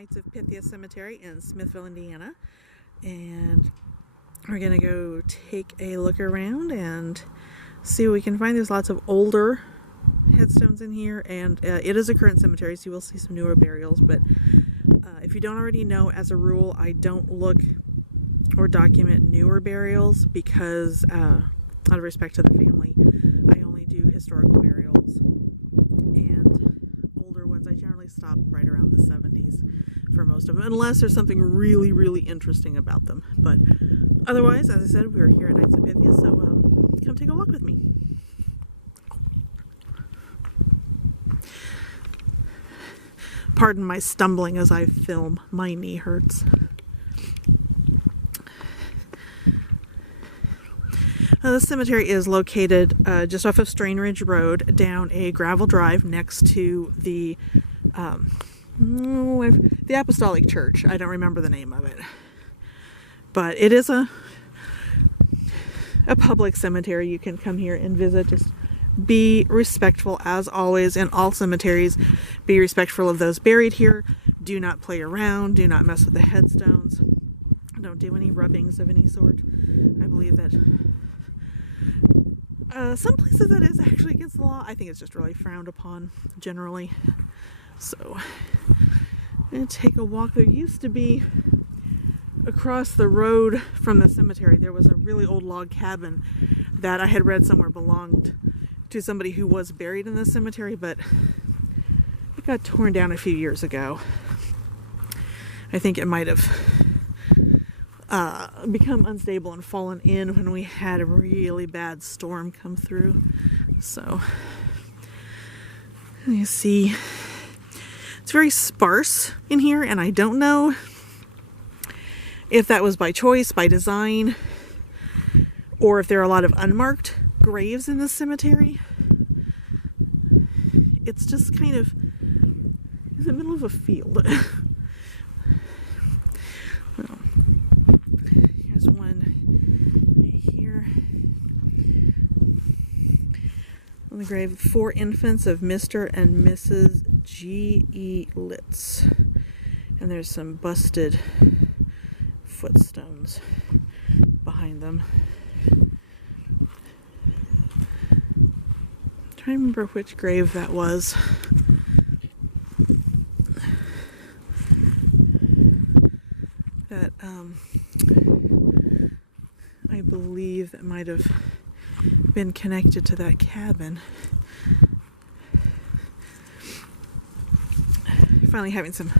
Knights of Pythias Cemetery in Smithville, Indiana, and we're gonna go take a look around and see what we can find. There's lots of older headstones in here, and it is a current cemetery, so you will see some newer burials, but if you don't already know, as a rule, I don't look or document newer burials because out of respect to the family, I only do historical burials, and older ones I generally stop right around the 70s for most of them, unless there's something really, really interesting about them. But otherwise, as I said, we're here at Knights of Pythias, so come take a walk with me. Pardon my stumbling as I film. My knee hurts. This cemetery is located just off of Strain Ridge Road, down a gravel drive next to the Apostolic Church. I don't remember the name of it, but it is a public cemetery. You can come here and visit. Just be respectful, as always, in all cemeteries. Be respectful of those buried here. Do not play around. Do not mess with the headstones. Don't do any rubbings of any sort. I believe that some places that is actually against the law. I think it's just really frowned upon generally. So I'm going to take a walk. There used to be, across the road from the cemetery, there was a really old log cabin that I had read somewhere belonged to somebody who was buried in the cemetery, but it got torn down a few years ago. I think it might have become unstable and fallen in when we had a really bad storm come through. So you see, it's very sparse in here, and I don't know if that was by choice, by design, or if there are a lot of unmarked graves in this cemetery. It's just kind of in the middle of a field. Well, here's one right here. On the grave, 4 infants of Mr. and Mrs. G.E. Litz. And there's some busted footstones behind them. I'm trying to remember which grave that was. That I believe that might have been connected to that cabin. Finally having some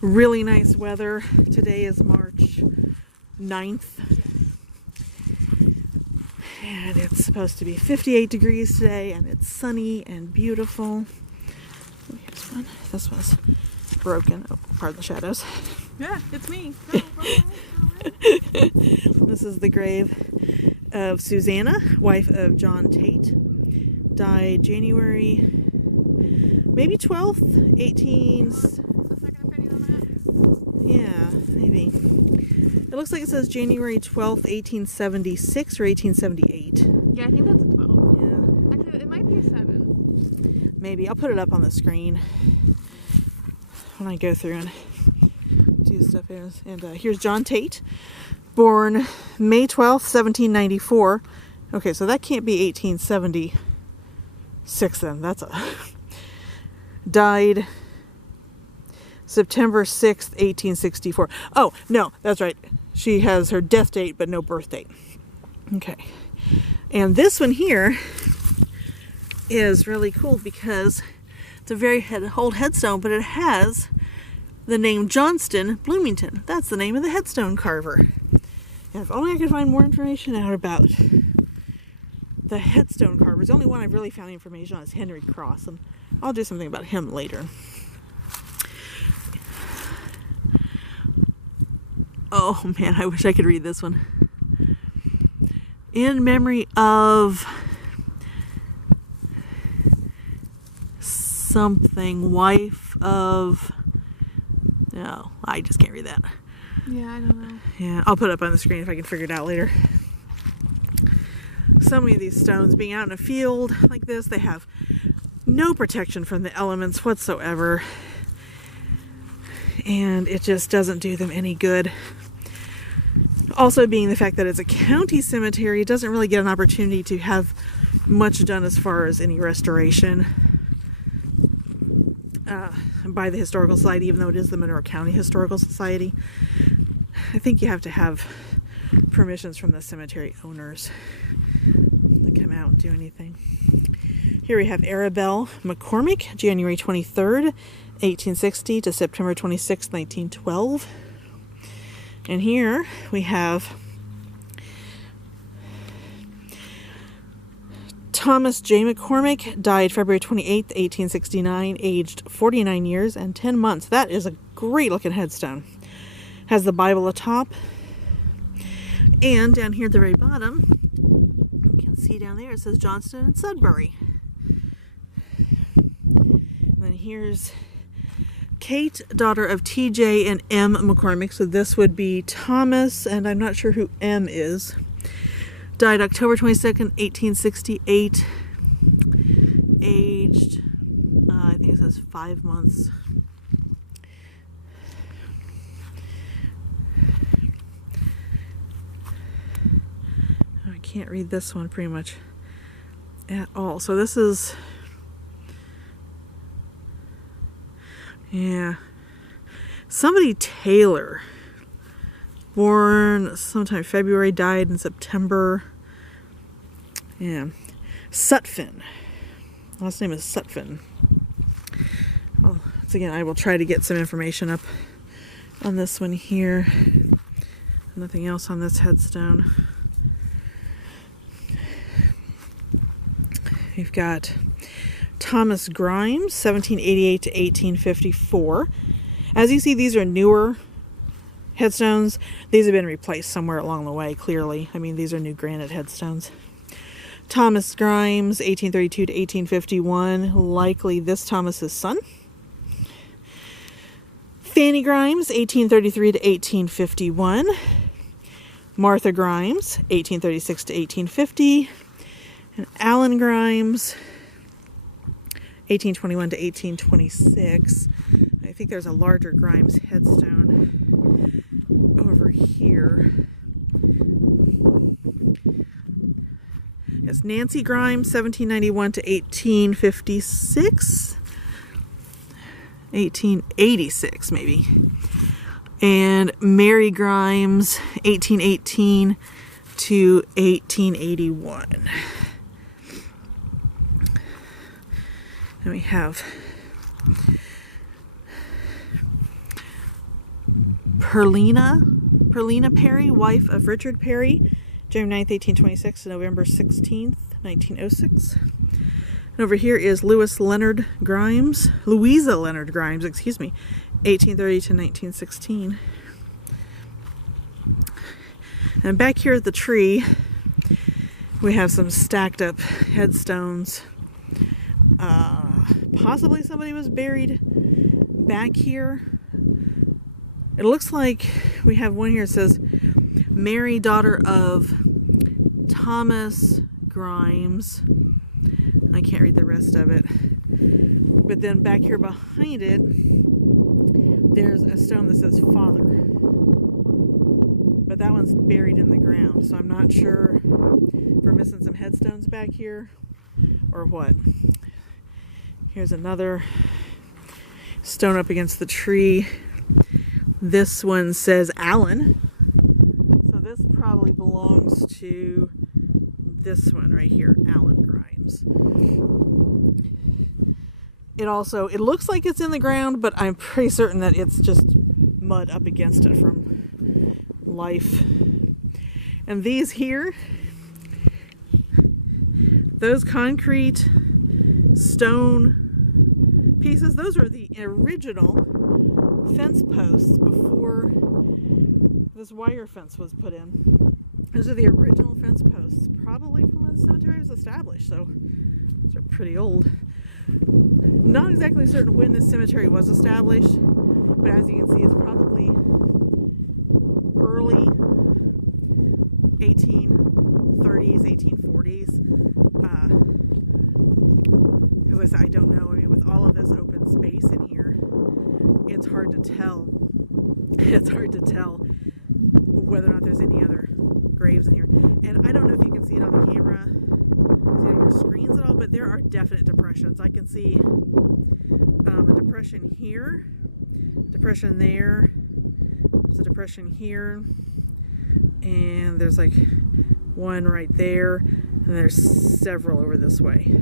really nice weather. Today is March 9th. And it's supposed to be 58 degrees today, and it's sunny and beautiful. Here's one. This one's broken. Oh, pardon the shadows. Yeah, it's me. This is the grave of Susanna, wife of John Tate. Died January, maybe 12th, 18... Yeah, maybe. It looks like it says January 12th, 1876 or 1878. Yeah, I think that's a 12. Yeah. Actually, it might be a 7. Maybe. I'll put it up on the screen when I go through and do stuff here. And here's John Tate, born May 12th, 1794. Okay, so that can't be 1876 then. That's a... Died September 6th, 1864. Oh, no, that's right. She has her death date, but no birth date. Okay. And this one here is really cool because it's a very old headstone, but it has the name Johnston Bloomington. That's the name of the headstone carver. And if only I could find more information out about the headstone carvers. The only one I've really found information on is Henry Cross, and I'll do something about him later. Oh man, I wish I could read this one. In memory of something, wife of... No, I just can't read that. Yeah, I don't know. Yeah, I'll put it up on the screen if I can figure it out later. So many of these stones, being out in a field like this, they have no protection from the elements whatsoever. and it just doesn't do them any good. Also, being the fact that it's a county cemetery, it doesn't really get an opportunity to have much done as far as any restoration by the Historical Society, even though it is the Monroe County Historical Society. I think you have to have permissions from the cemetery owners to come out and do anything. Here we have Arabelle McCormick, January 23rd, 1860 to September 26, 1912. And here we have Thomas J. McCormick, died February 28th, 1869, aged 49 years and 10 months. That is a great looking headstone. Has the Bible atop. And down here at the very bottom, you can see down there, it says Johnston and Sudbury. And then here's Kate, daughter of T.J. and M. McCormick. So this would be Thomas, and I'm not sure who M is. Died October 22nd, 1868. Aged, I think it says 5 months. I can't read this one pretty much at all. So this is, yeah, somebody Taylor, born sometime February, died in September. Yeah, Sutphin, last name is Sutphin. Well, once again, I will try to get some information up on this one here. Nothing else on this headstone. We've got Thomas Grimes, 1788 to 1854. As you see, these are newer headstones. These have been replaced somewhere along the way, clearly. I mean, these are new granite headstones. Thomas Grimes, 1832 to 1851. Likely this Thomas's son. Fanny Grimes, 1833 to 1851. Martha Grimes, 1836 to 1850. And Allen Grimes, 1821 to 1826. I think there's a larger Grimes headstone over here. Yes, Nancy Grimes, 1791 to 1856. 1886, maybe. And Mary Grimes, 1818 to 1881. And we have Perlina Perry, wife of Richard Perry, January 9th, 1826 to November 16th, 1906. And over here is Louisa Leonard Grimes, 1830 to 1916. And back here at the tree, we have some stacked up headstones. Possibly somebody was buried back here. It looks like we have one here that says Mary, daughter of Thomas Grimes. I can't read the rest of it. But then back here behind it, there's a stone that says Father. But that one's buried in the ground, so I'm not sure if we're missing some headstones back here or what. Here's another stone up against the tree. This one says Allen. So this probably belongs to this one right here, Allen Grimes. It looks like it's in the ground, but I'm pretty certain that it's just mud up against it from life. And these here, those concrete stone pieces, those are the original fence posts before this wire fence was put in. Those are the original fence posts, probably from when the cemetery was established, so those are pretty old. Not exactly certain when this cemetery was established, but as you can see, it's probably early 1830s, 1840s. Because I don't know. I mean, with with all of this open space in here, it's hard to tell. It's hard to tell whether or not there's any other graves in here. And I don't know if you can see it on the camera, see it on your screens at all, but there are definite depressions. I can see a depression here, depression there, there's a depression here, and there's like one right there, and there's several over this way.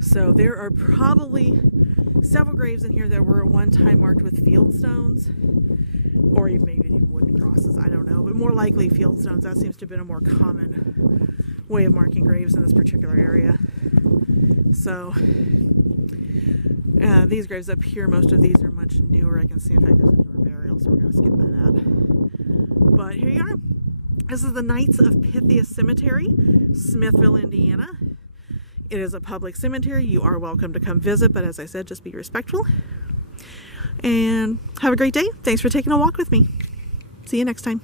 So there are probably several graves in here that were at one time marked with field stones, or even maybe even wooden crosses, I don't know, but more likely field stones. That seems to have been a more common way of marking graves in this particular area. So these graves up here, most of these are much newer. I can see, in fact, there's a newer burial, so we're going to skip by that. But here you are. This is the Knights of Pythias Cemetery, Smithville, Indiana. It is a public cemetery. You are welcome to come visit, but as I said, just be respectful. And have a great day. Thanks for taking a walk with me. See you next time.